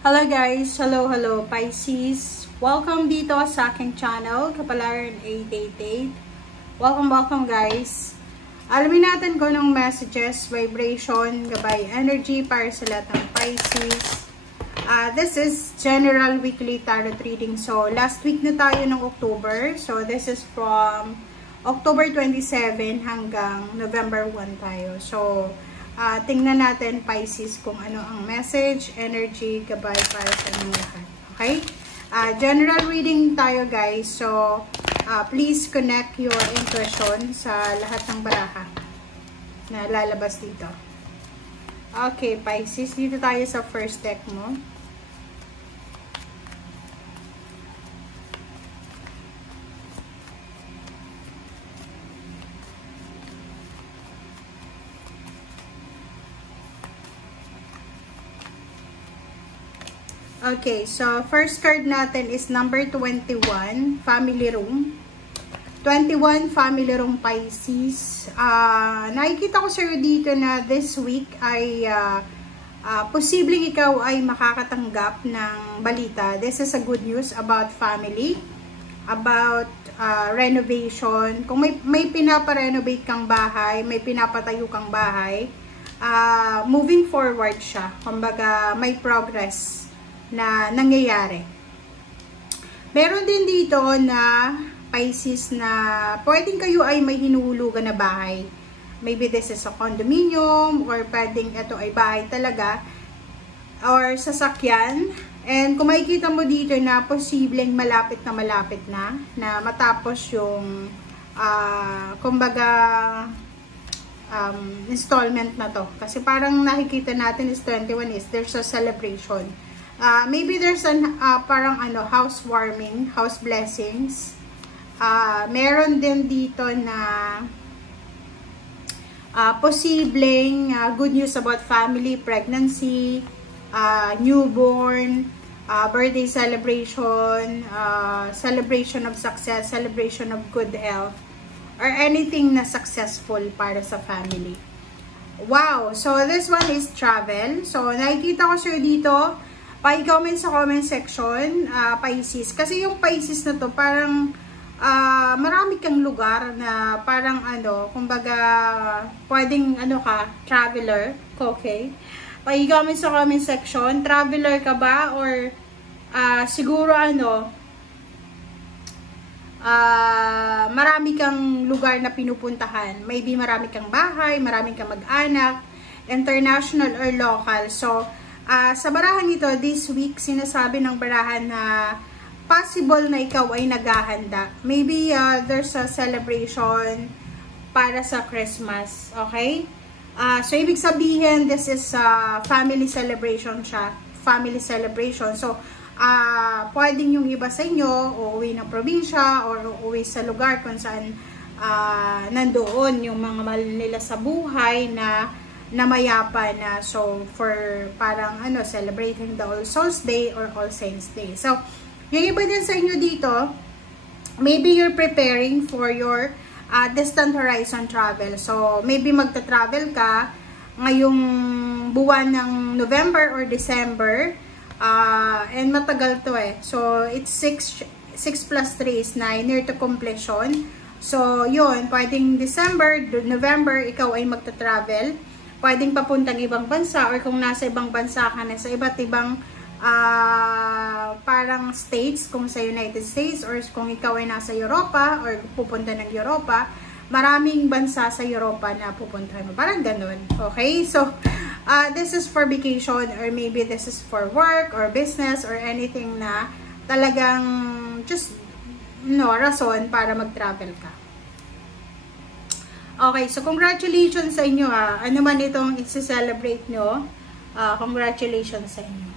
Hello guys! Hello Pisces! Welcome dito sa aking channel, Kapalaran 888. Welcome guys! Alamin natin kung anong messages, vibration, gabay energy para sa lahat ng Pisces. This is general weekly tarot reading. So, last week na tayo ng October. So, this is from October 27 hanggang November 1 tayo. So, tingnan natin Pisces kung ano ang message, energy, gabay para sa inyong lahat. Okay? General reading tayo guys. So, please connect your intuition sa lahat ng baraha na lalabas dito. Okay, Pisces. Dito tayo sa first deck mo. Okay, so first card natin is number 21, Family Room. 21, Family Room, Pisces. Nakikita ko sa'yo dito na this week ay posibleng ikaw ay makakatanggap ng balita. This is a good news about family, about renovation. Kung may pinaparenovate kang bahay, may pinapatayo kang bahay, moving forward siya. Kumbaga, may progress na nangyayari. Meron din dito na Pisces na pwedeng kayo ay may hinuhulugan na bahay. Maybe this is a condominium or pwedeng ito ay bahay talaga or sasakyan. And kung makikita mo dito na posibleng malapit na matapos yung kumbaga installment na to. Kasi parang nakikita natin is 21 is there's a celebration. Maybe there's an parang housewarming, house blessings. Meron din dito na posibleng good news about family, pregnancy, newborn, birthday celebration, celebration of success, celebration of good health, or anything na successful para sa family. Wow! So, this one is travel. So, nakikita ko sa'yo dito, pa-comment sa comment section, Pisces. Kasi yung Pisces na to, parang marami kang lugar na parang kumbaga, pwedeng traveler. Okay? Pa-comment sa comment section, traveler ka ba? Or siguro marami kang lugar na pinupuntahan. Maybe marami kang bahay, marami kang mag-anak, international or local. So, sa barahan ito, this week, sinasabi ng barahan na possible na ikaw ay naghahanda. Maybe there's a celebration para sa Christmas. Okay? So, ibig sabihin, this is family celebration siya. Family celebration. So, pwedeng yung iba sa inyo, uuwi ng probinsya or uuwi sa lugar kung saan nandoon yung mga mahal nila sa buhay na mayapa na. So, for parang celebrating the All Souls Day or All Saints Day. So, yung iba din sa inyo dito, maybe you're preparing for your distant horizon travel. So, maybe magta-travel ka ngayong buwan ng November or December. And matagal to eh. So, it's 6 plus 3 is 9, near to completion. So, yun, pwedeng December, November, ikaw ay magta-travel. Pwedeng papuntang ibang bansa or kung nasa ibang bansa ka na sa iba't ibang parang states, kung sa United States or kung ikaw ay nasa Europa or pupunta ng Europa, maraming bansa sa Europa na pupuntahan mo. Parang ganun. Okay? So, this is for vacation or maybe this is for work or business or anything na talagang just rason para mag-travel ka. Okay, so congratulations sa inyo ha. Ano man itong i-celebrate nyo, congratulations sa inyo.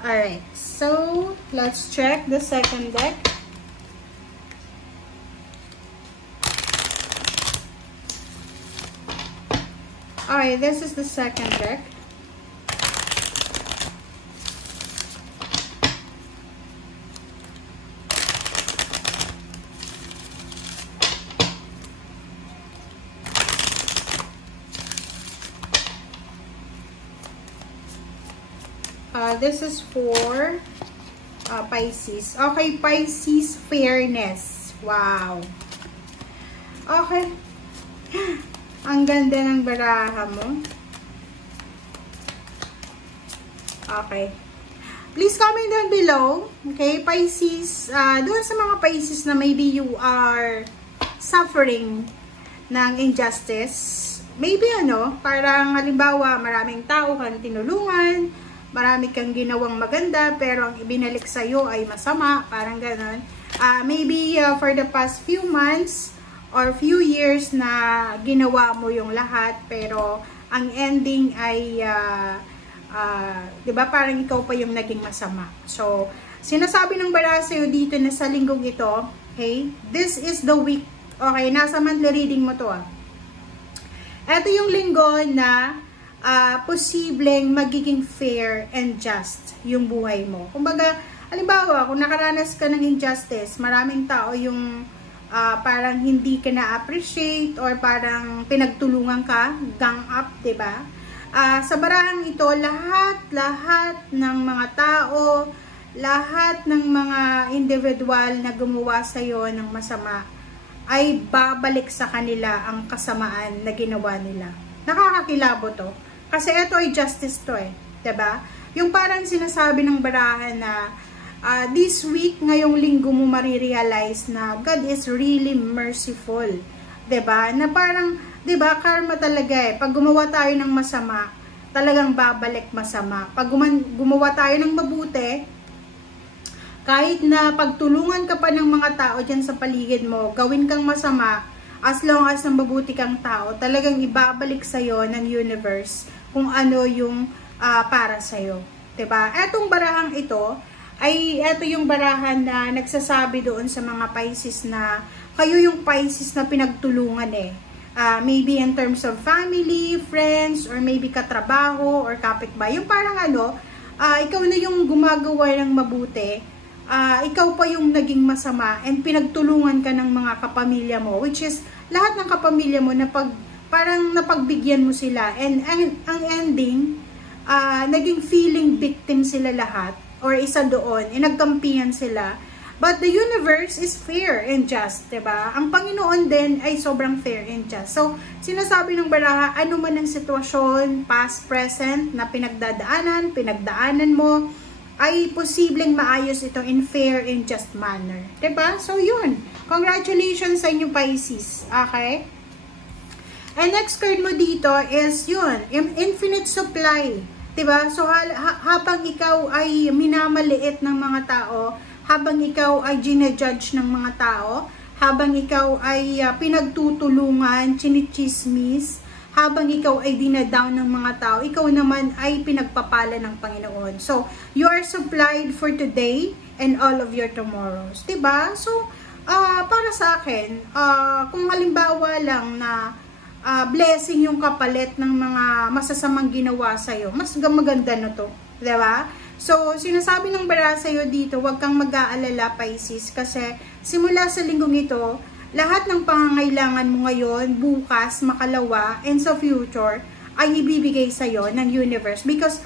Alright, so let's check the second deck. Alright, this is the second deck. This is for Pisces. Okay, Pisces fairness. Wow. Okay. Ang ganda ng baraha mo. Okay. Please comment down below. Okay, Pisces. Doon sa mga Pisces na maybe you are suffering ng injustice. Maybe parang halimbawa maraming tao kang tinulungan, marami kang ginawang maganda, pero ang ibinalik sa'yo ay masama. Parang ganon. Maybe for the past few months, or few years na ginawa mo yung lahat, pero ang ending ay, diba, parang ikaw pa yung naging masama. So, sinasabi ng baraha sa'yo dito na sa linggong ito, okay, this is the week, okay, nasa monthly reading mo to Ito yung linggo na posibleng magiging fair and just yung buhay mo. Kumbaga, halimbawa, kung nakaranas ka ng injustice, maraming tao yung parang hindi ka na-appreciate or parang pinagtulungan ka, gang up, diba? Sa barahang ito, lahat ng mga tao, lahat ng mga individual na gumawa sa'yo ng masama, ay babalik sa kanila ang kasamaan na ginawa nila. Nakakakilabo to. Kasi ito ay justice to diba? Yung parang sinasabi ng barahan na this week, ngayong linggo mo marirealize na God is really merciful. Diba? Na parang, diba, karma talaga Pag gumawa tayo ng masama, talagang babalik masama. Pag gumawa tayo ng mabuti, kahit na pagtulungan ka pa ng mga tao dyan sa paligid mo, gawin kang masama, as long as ng mabuti kang tao, talagang ibabalik sa'yo ng universe kung ano yung para sa'yo. Diba? Etong barahang ito, ito yung barahan na nagsasabi doon sa mga Pisces na kayo yung Pisces na pinagtulungan maybe in terms of family, friends, or maybe katrabaho, or kapitbahay. Yung parang ikaw na yung gumagawa ng mabuti, ikaw pa yung naging masama, and pinagtulungan ka ng mga kapamilya mo, which is lahat ng kapamilya mo na parang napagbigyan mo sila, and ang ending, naging feeling victim sila lahat, or isa doon, nagkampihan sila. But the universe is fair and just, diba? Ang Panginoon din ay sobrang fair and just. So, sinasabi ng baraha, ano man ang sitwasyon, past, present, na pinagdaanan mo, ay posibleng maayos ito in fair and just manner. Diba? So, yun. Congratulations sa inyo, Pisces. Okay? And next card mo dito is yun, infinite supply. Diba? So, habang ikaw ay minamaliit ng mga tao, habang ikaw ay ginajudge ng mga tao, habang ikaw ay pinagtutulungan, chinichismis, habang ikaw ay dinadown ng mga tao, ikaw naman ay pinagpapala ng Panginoon. So, you are supplied for today and all of your tomorrows. Diba? So, para sa akin, kung halimbawa lang na blessing yung kapalit ng mga masasamang ginawa sa'yo, mas maganda na to, diba? So, sinasabi ng baraha sa'yo dito, huwag kang mag-aalala, Pisces, kasi simula sa linggong ito, lahat ng pangangailangan mo ngayon, bukas, makalawa, and sa future, ay ibibigay sa'yo ng universe. Because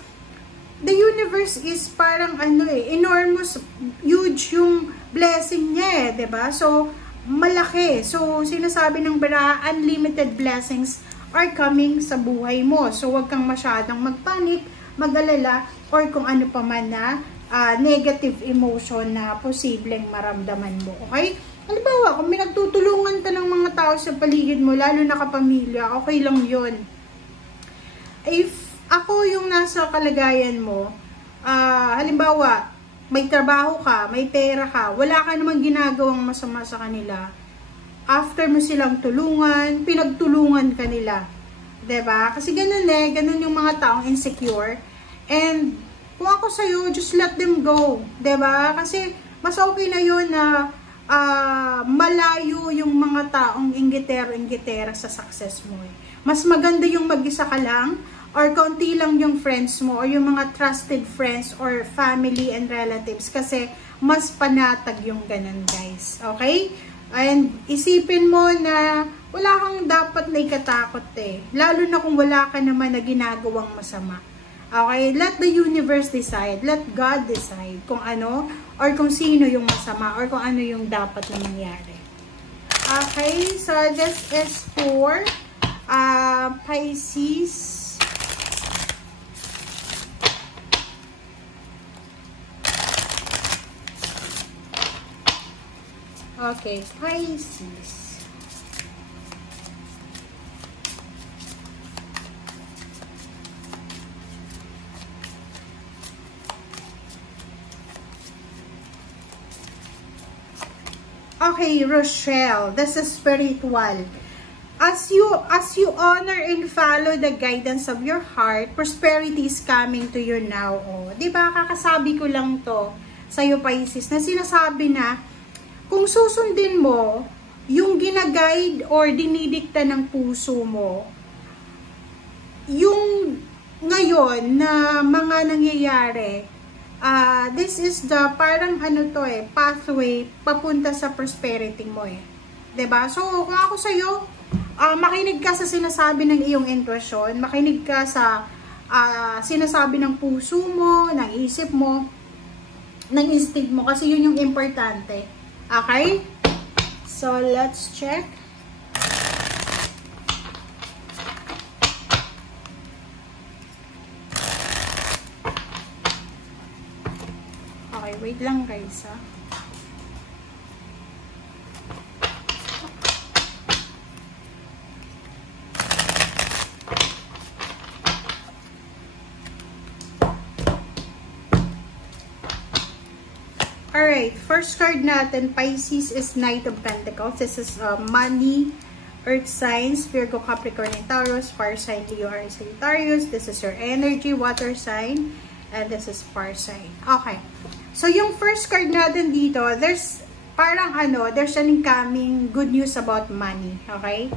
the universe is parang enormous, huge yung blessing niya diba? So, malaki. So, sinasabi ng baraha, unlimited blessings are coming sa buhay mo. So, huwag kang masyadong magpanik, mag-alala, or kung ano pa man na negative emotion na posibleng maramdaman mo. Okay? Halimbawa, kung may nagtutulungan ka ng mga tao sa paligid mo, lalo na kapamilya, okay lang yun. If ako yung nasa kalagayan mo, halimbawa, may trabaho ka, may pera ka, wala ka namang ginagawang masama sa kanila, after mo silang tulungan, pinagtulungan ka nila. Diba? Kasi ganun ganun yung mga taong insecure. And kung ako sa'yo, just let them go. Diba? Kasi mas okay na yun na malayo yung mga taong inggitero-inggitera sa success mo. Mas maganda yung mag-isa ka lang, or konti lang yung friends mo, or yung mga trusted friends or family and relatives, kasi mas panatag yung ganun, guys. Okay? And isipin mo na wala kang dapat na ikatakot Lalo na kung wala ka naman na ginagawang masama. Okay? Let the universe decide. Let God decide kung ano or kung sino yung masama or kung ano yung dapat na mangyari. Okay? So, this is for Pisces. Okay, Pisces. Okay, Rochelle, this is spiritual. As you honor and follow the guidance of your heart, prosperity is coming to you now. Oh, 'di ba? Kakasabi ko lang 'to sa iyo, Pisces, na sinasabi na kung susundin mo yung ginaguide or dinidikta ng puso mo, yung ngayon na mga nangyayari, this is the parang ano to pathway papunta sa prosperity mo 'di ba? So, kung ako sa iyo, makinig ka sa sinasabi ng iyong intuition, makinig ka sa sinasabi ng puso mo, ng isip mo, ng instinct mo, kasi yun yung importante. Okay? So, let's check. Okay, wait lang guys, ha. Alright, first card natin, Pisces, is Knight of Pentacles. This is money, earth signs, Virgo, Capricorn, and Taurus, fire sign, Leo, or Sagittarius. This is your energy, water sign, and this is fire sign. Okay, so yung first card natin dito, there's parang there's an incoming good news about money. Okay,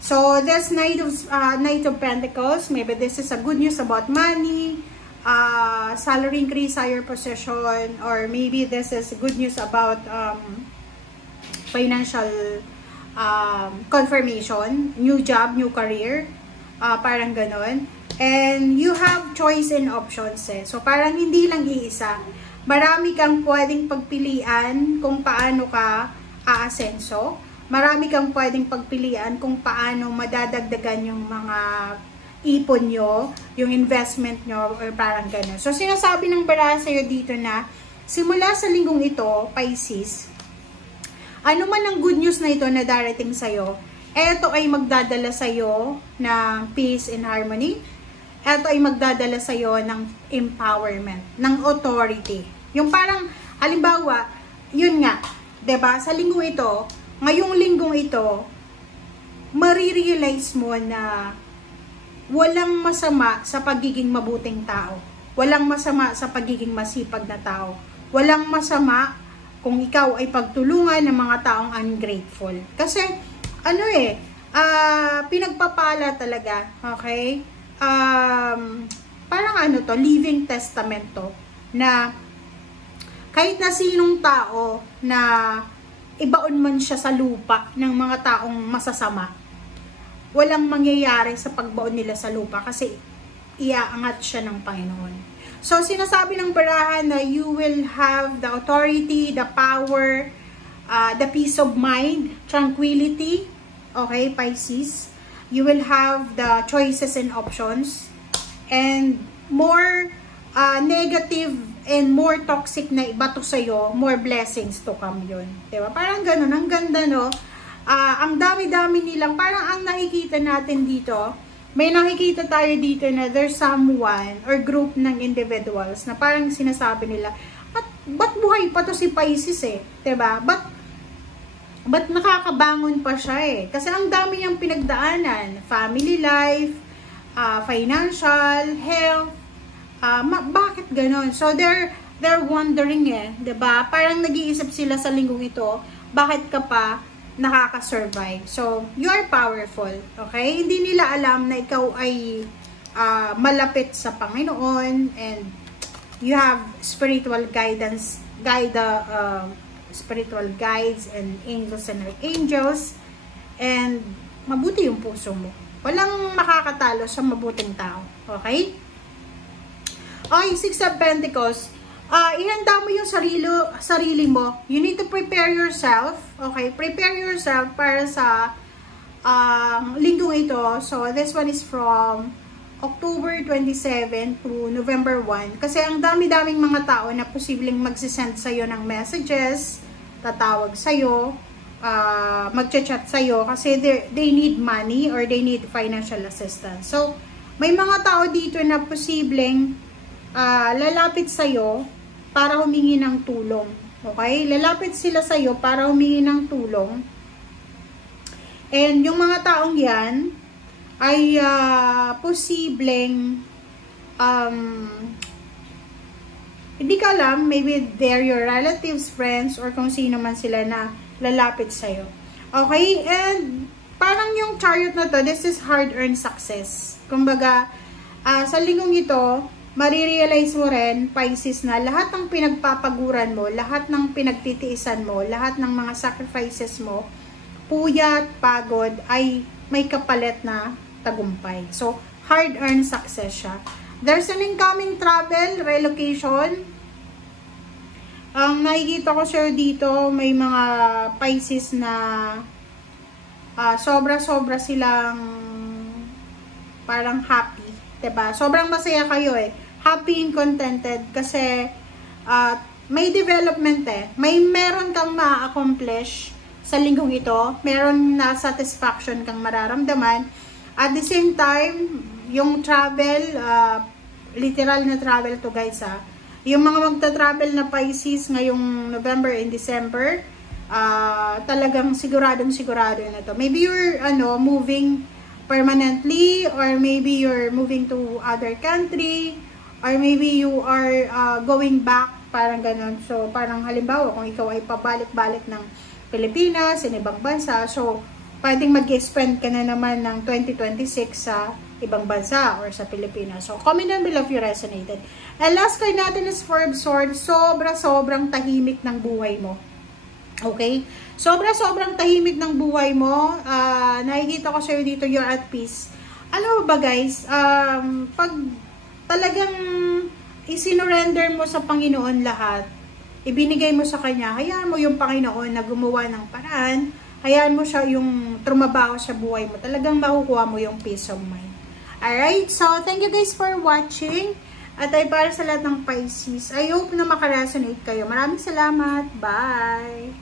so this Knight of Pentacles, maybe this is a good news about money, salary increase, higher position, or maybe this is good news about financial confirmation, new job, new career, parang ganon. And you have choice and options so parang hindi lang iisa, marami kang pwedeng pagpilian kung paano ka aasenso, marami kang pwedeng pagpilian kung paano madadagdagan yung mga ipon nyo, yung investment nyo, or parang gano'n. So, sinasabi ng baraha sa'yo dito na, simula sa linggong ito, Pisces, ano man ang good news na ito na darating sa'yo, eto ay magdadala sa'yo ng peace and harmony, eto ay magdadala sa'yo ng empowerment, ng authority. Yung parang, halimbawa, yun nga, 'di ba? Sa linggong ito, ngayong linggong ito, marirealize mo na walang masama sa pagiging mabuting tao. Walang masama sa pagiging masipag na tao. Walang masama kung ikaw ay pagtulungan ng mga taong ungrateful. Kasi, pinagpapala talaga, okay? Parang living testament to, na kahit na sinong tao na ibaon man siya sa lupa ng mga taong masasama, walang mangyayari sa pagbaon nila sa lupa kasi iaangat siya ng Panginoon. So, sinasabi ng baraha na you will have the authority, the power, the peace of mind, tranquility, okay, Pisces. You will have the choices and options, and more negative and more toxic na ibato sa'yo, more blessings to come yun. Diba? Parang ganun, ang ganda, no? Ang dami-dami nilang, parang ang nakikita natin dito, may nakikita tayo dito na there's someone or group ng individuals na parang sinasabi nila, ba't buhay pa to si Pisces diba? Ba't nakakabangon pa siya Kasi ang dami niyang pinagdaanan, family life, financial, health, bakit ganon? So they're wondering diba? Parang nag-iisip sila sa linggong ito, bakit ka pa nakaka-survive. So, you are powerful. Okay? Hindi nila alam na ikaw ay malapit sa Panginoon, and you have spiritual guidance, spiritual guides and angels and archangels, and mabuti yung puso mo. Walang makakatalo sa mabuting tao. Okay? Ay, Six of Pentacles. Ihanda mo yung sarili mo. You need to prepare yourself. Okay, prepare yourself para sa linggong ito. So, this one is from October 27 to November 1. Kasi ang dami-daming mga tao na posibleng magsisend sa'yo ng messages, tatawag sa'yo, magchat-chat sa'yo kasi they need money or they need financial assistance. So, may mga tao dito na posibleng lalapit sa'yo para humingi ng tulong. Okay? Lalapit sila sa'yo para humingi ng tulong. And yung mga taong yan ay posibleng hindi ka alam, maybe they're your relatives, friends, or kung sino man sila na lalapit sa'yo. Okay? And parang yung chariot na to, this is hard-earned success. Kumbaga, sa linggong ito, marirealize mo rin, Pisces, na lahat ng pinagpapaguran mo, lahat ng pinagtitiisan mo, lahat ng mga sacrifices mo, puyat, pagod, ay may kapalit na tagumpay. So, hard-earned success siya. There's an incoming travel, relocation. Ang nakikita ko sir dito, may mga Pisces na sobra-sobra silang parang happy. Diba? Sobrang masaya kayo eh. Happy and contented kasi may development eh. Meron kang ma-accomplish sa linggong ito. Meron na satisfaction kang mararamdaman. At the same time, yung travel, literal na travel to guys ha. Yung mga magta-travel na Pisces ngayong November and December, talagang sigurado na to. Maybe you're moving permanently, or maybe you're moving to other country, or maybe you are going back, parang ganun. So, parang halimbawa, kung ikaw ay pabalik-balik ng Pilipinas, in ibang bansa, so, pwedeng mag-spend ka na naman ng 2026 sa ibang bansa or sa Pilipinas. So, comment down below if you resonated. And last card natin is Four of Swords. Sobrang tahimik ng buhay mo. Okay? Sobrang tahimik ng buhay mo. Nakikita ko sa'yo dito, you're at peace. Ano ba guys? Pag talagang isinurrender mo sa Panginoon lahat, ibinigay mo sa Kanya, hayaan mo yung Panginoon na gumawa ng paraan, hayaan mo siya yung trumabaho sa buhay mo, talagang makukuha mo yung peace of mind. Alright? So, thank you guys for watching. At ay para sa lahat ng Pisces, I hope na makaresonate kayo. Maraming salamat. Bye!